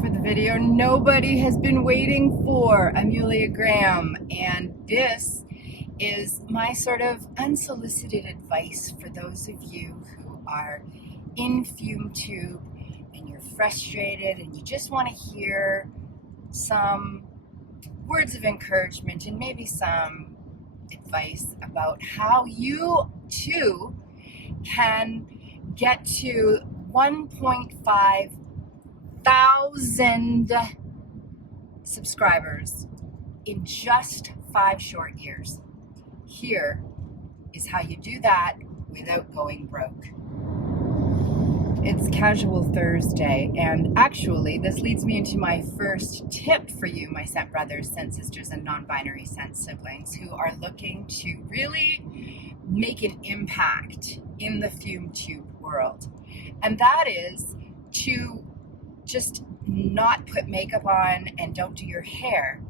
for the video nobody has been waiting for, Amelia Graham, and this is my sort of unsolicited advice for those of you who are in FUMETUBE and you're frustrated and you just want to hear some words of encouragement and maybe some advice about how you too can get to 1.5 thousand subscribers in just 5 short years. Here is how you do that without going broke. It's Casual Thursday, and actually this leads me into my first tip for you, my scent brothers, scent sisters, and non-binary scent siblings who are looking to really make an impact in the FUMETUBE world. And that is to just not put makeup on and don't do your hair.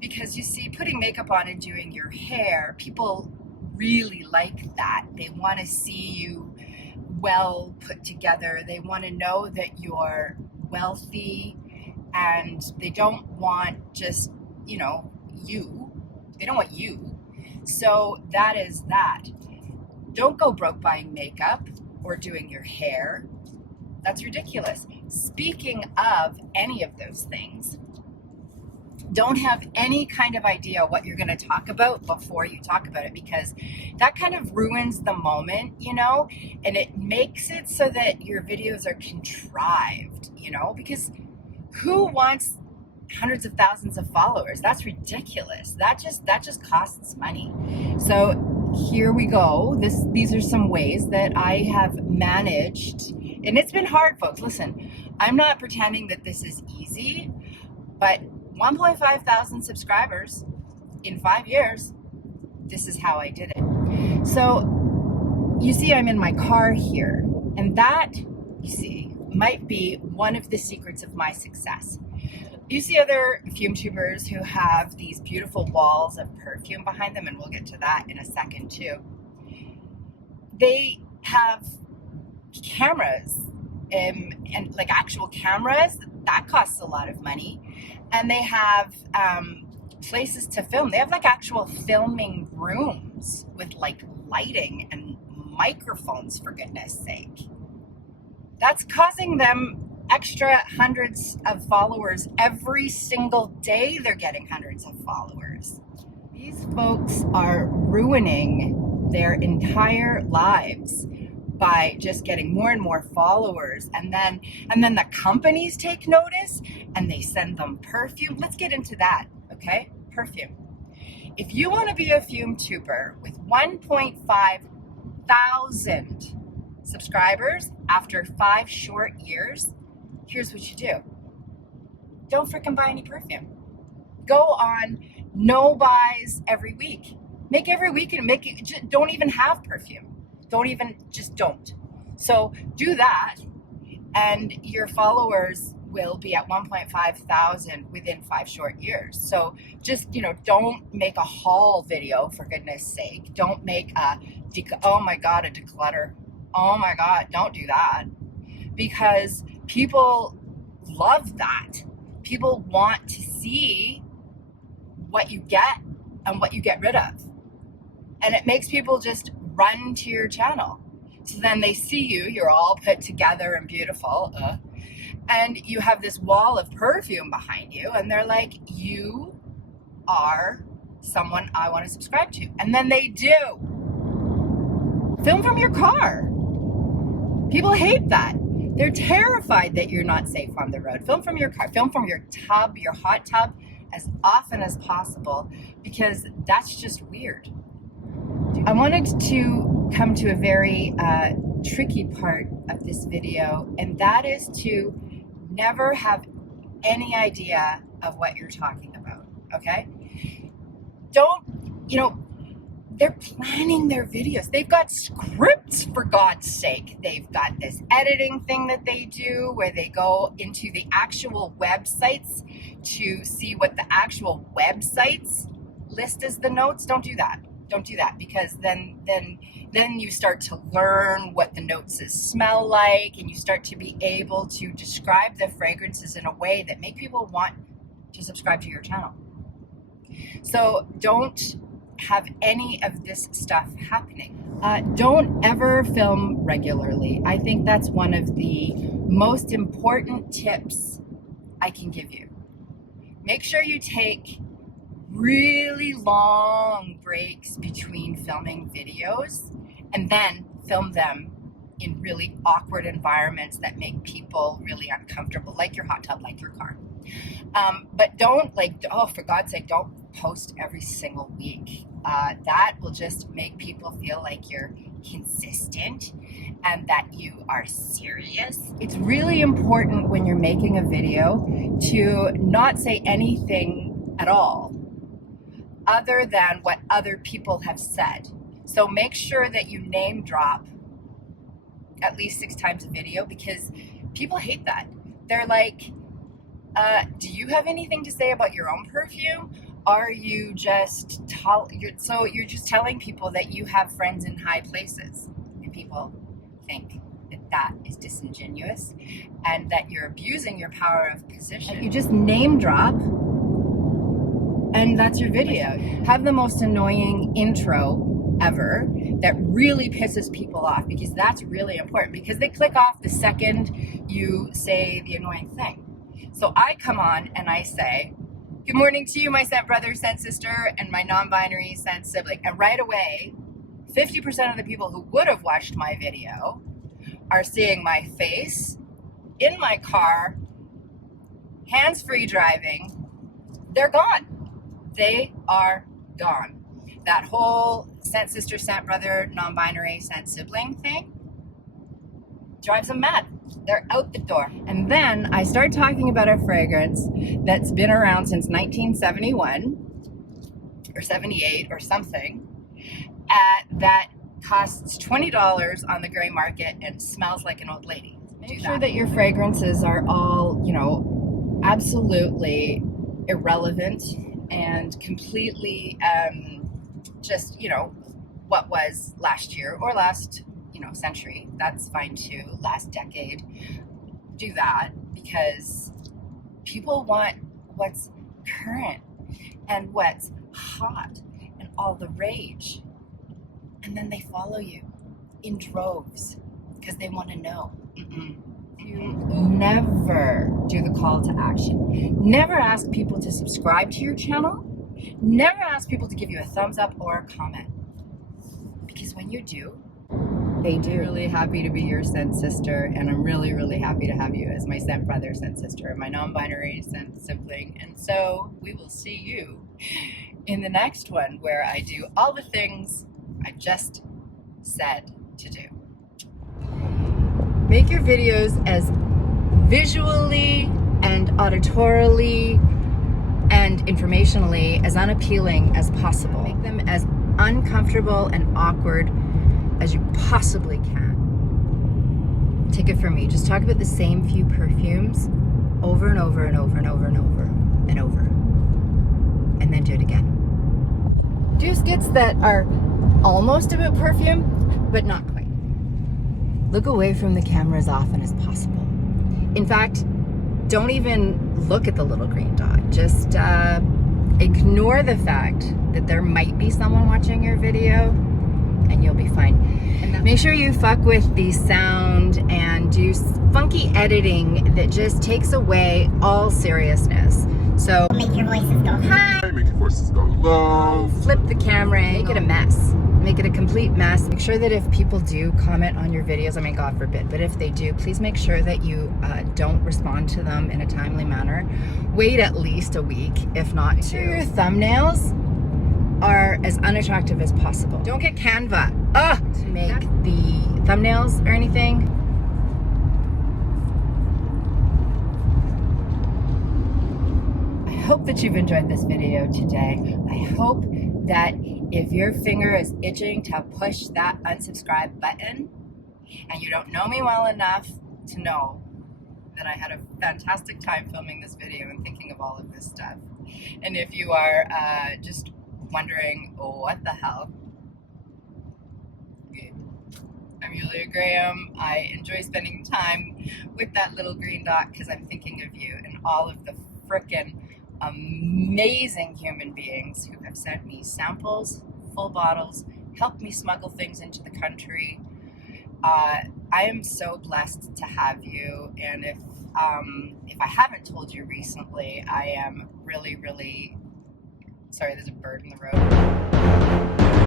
Because you see, putting makeup on and doing your hair, people really like that. They want to see you well put together. They want to know that you're wealthy, and they don't want just, you. They don't want you. So that is that. Don't go broke buying makeup or doing your hair. That's ridiculous. Speaking of any of those things, don't have any kind of idea what you're going to talk about before you talk about it, because that kind of ruins the moment, and it makes it so that your videos are contrived, because who wants hundreds of thousands of followers? That's ridiculous. That just costs money. So here we go. These are some ways that I have managed, and it's been hard, folks. Listen, I'm not pretending that this is easy, but 1.5 thousand subscribers in 5 years, this is how I did it. So you see I'm in my car here, and that, you see, might be one of the secrets of my success. You see other FUMETubers who have these beautiful walls of perfume behind them, and we'll get to that in a second too. They have cameras, and like actual cameras, that costs a lot of money. And they have places to film. They have like actual filming rooms with like lighting and microphones, for goodness sake. That's causing them extra hundreds of followers every single day. They're getting hundreds of followers. These folks are ruining their entire lives by just getting more and more followers, and then the companies take notice and they send them perfume. Let's get into that, okay? Perfume. If you want to be a FUMETuber with 1.5 thousand subscribers after 5 short years, here's what you do. Don't freaking buy any perfume. Go on no buys every week. Make every week and don't even have perfume. Don't. So do that, and your followers will be at 1.5 thousand within 5 short years. So just, don't make a haul video, for goodness sake. Don't make a declutter. Oh my God, don't do that. Because people love that. People want to see what you get and what you get rid of. And it makes people just run to your channel. So then they see you're all put together and beautiful, and you have this wall of perfume behind you, and they're like, you are someone I want to subscribe to. And then they do. Film from your car. People hate that. They're terrified that you're not safe on the road. Film from your car. Film from your tub, your hot tub, as often as possible, because that's just weird. I wanted to come to a very tricky part of this video, and that is to never have any idea of what you're talking about, okay? They're planning their videos. They've got scripts, for God's sake. They've got this editing thing that they do where they go into the actual websites to see what the actual websites list as the notes. Don't do that, because then Then you start to learn what the notes smell like, and you start to be able to describe the fragrances in a way that make people want to subscribe to your channel. So don't have any of this stuff happening. Don't ever film regularly. I think that's one of the most important tips I can give you. Make sure you take really long breaks between filming videos and then film them in really awkward environments that make people really uncomfortable, like your hot tub, like your car. But don't, like, oh, for God's sake, don't post every single week. That will just make people feel like you're consistent and that you are serious. It's really important when you're making a video to not say anything at all other than what other people have said. So make sure that you name drop at least 6 times a video, because people hate that. They're like, do you have anything to say about your own perfume? Are you just you're just telling people that you have friends in high places, and people think that is disingenuous and that you're abusing your power of position. And you just name drop, and that's your video. Have the most annoying intro ever that really pisses people off, because that's really important, because they click off the second you say the annoying thing. So I come on and I say, good morning to you, my scent brother, scent sister, and my non-binary scent sibling. And right away, 50% of the people who would have watched my video are seeing my face in my car, hands-free driving. They're gone. They are gone. That whole scent sister, scent brother, non-binary, scent sibling thing drives them mad. They're out the door. And then I start talking about a fragrance that's been around since 1971 or 78 or something, that costs $20 on the gray market and smells like an old lady. Make sure that your fragrances are all, absolutely irrelevant and completely just, what was last year or last century. That's fine too. Last decade. Do that, because people want what's current and what's hot and all the rage. And then they follow you in droves because they want to know. You never do the call to action. Never ask people to subscribe to your channel. Never ask people to give you a thumbs up or a comment. Because when you do, they do. I'm really happy to be your scent sister, and I'm really, really happy to have you as my scent brother, scent sister, my non-binary scent sibling. And so we will see you in the next one, where I do all the things I just said to do. Make your videos as visually and auditorily and informationally as unappealing as possible. Make them as uncomfortable and awkward as you possibly can. Take it from me. Just talk about the same few perfumes over and over and over and over and over and over. And then do it again. Do skits that are almost about perfume, but not quite. Look away from the camera as often as possible. In fact, don't even look at the little green dot. Just ignore the fact that there might be someone watching your video, and you'll be fine. And make sure you fuck with the sound and do funky editing that just takes away all seriousness. So make your voices go high, make your voices go low, flip the camera, make it a mess. Make it a complete mess. Make sure that if people do comment on your videos, I mean, God forbid, but if they do, please make sure that you don't respond to them in a timely manner. Wait at least a week, if not 2. Make sure your thumbnails are as unattractive as possible. Don't get Canva to make the thumbnails or anything. I hope that you've enjoyed this video today. I hope that if your finger is itching to push that unsubscribe button, and you don't know me well enough to know that I had a fantastic time filming this video and thinking of all of this stuff. And if you are just wondering, oh, what the hell, Good. I'm Yulia Graham. I enjoy spending time with that little green dot because I'm thinking of you and all of the frickin' amazing human beings who have sent me samples, full bottles, helped me smuggle things into the country. I am so blessed to have you, and if I haven't told you recently, I am really, really sorry. There's a bird in the road.